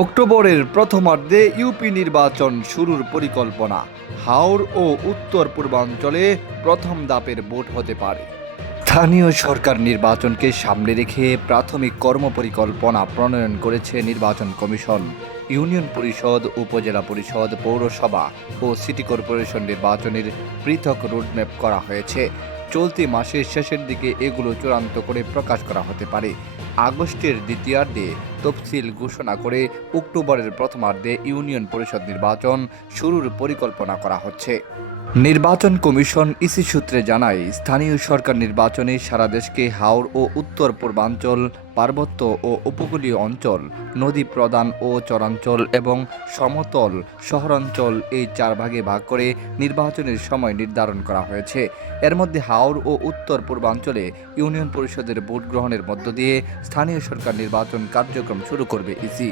অক্টোবরের প্রথমার্ধে ইউপি নির্বাচন শুরুর পরিকল্পনা। হাওড় ও উত্তর পূর্বাঞ্চলে প্রথম ধাপের ভোট হতে পারে। স্থানীয় সরকার নির্বাচনকে সামনে রেখে প্রাথমিক কর্মপরিকল্পনা প্রণয়ন করেছে নির্বাচন কমিশন। ইউনিয়ন পরিষদ, উপজেলা পরিষদ, পৌরসভা ও সিটি কর্পোরেশন নির্বাচনের পৃথক রোডম্যাপ করা হয়েছে। চলতি মাসের শেষের দিকে এগুলো চূড়ান্ত করে প্রকাশ করা হতে পারে। আগস্টের দ্বিতীয়ার্ধে তফসিল ঘোষণা করে অক্টোবরের প্রথমার্ধে ইউনিয়ন পরিষদ নির্বাচন শুরুর পরিকল্পনা করা হচ্ছে। নির্বাচন কমিশন ইসি সূত্রে জানায়, স্থানীয় সরকার নির্বাচনে সারা দেশকে হাওড় ও উত্তর পূর্বাঞ্চল, পার্বত্য ও উপকূলীয় অঞ্চল, নদী প্রধান ও চরাঞ্চল এবং সমতল শহরাঞ্চল এই 4 ভাগে ভাগ করে নির্বাচনের সময় নির্ধারণ করা হয়েছে। এর মধ্যে হাওড় ও উত্তর পূর্বাঞ্চলে ইউনিয়ন পরিষদের ভোট গ্রহণের মধ্য দিয়ে স্থানীয় সরকার নির্বাচন কার্যক্রম শুরু করবে ইসি।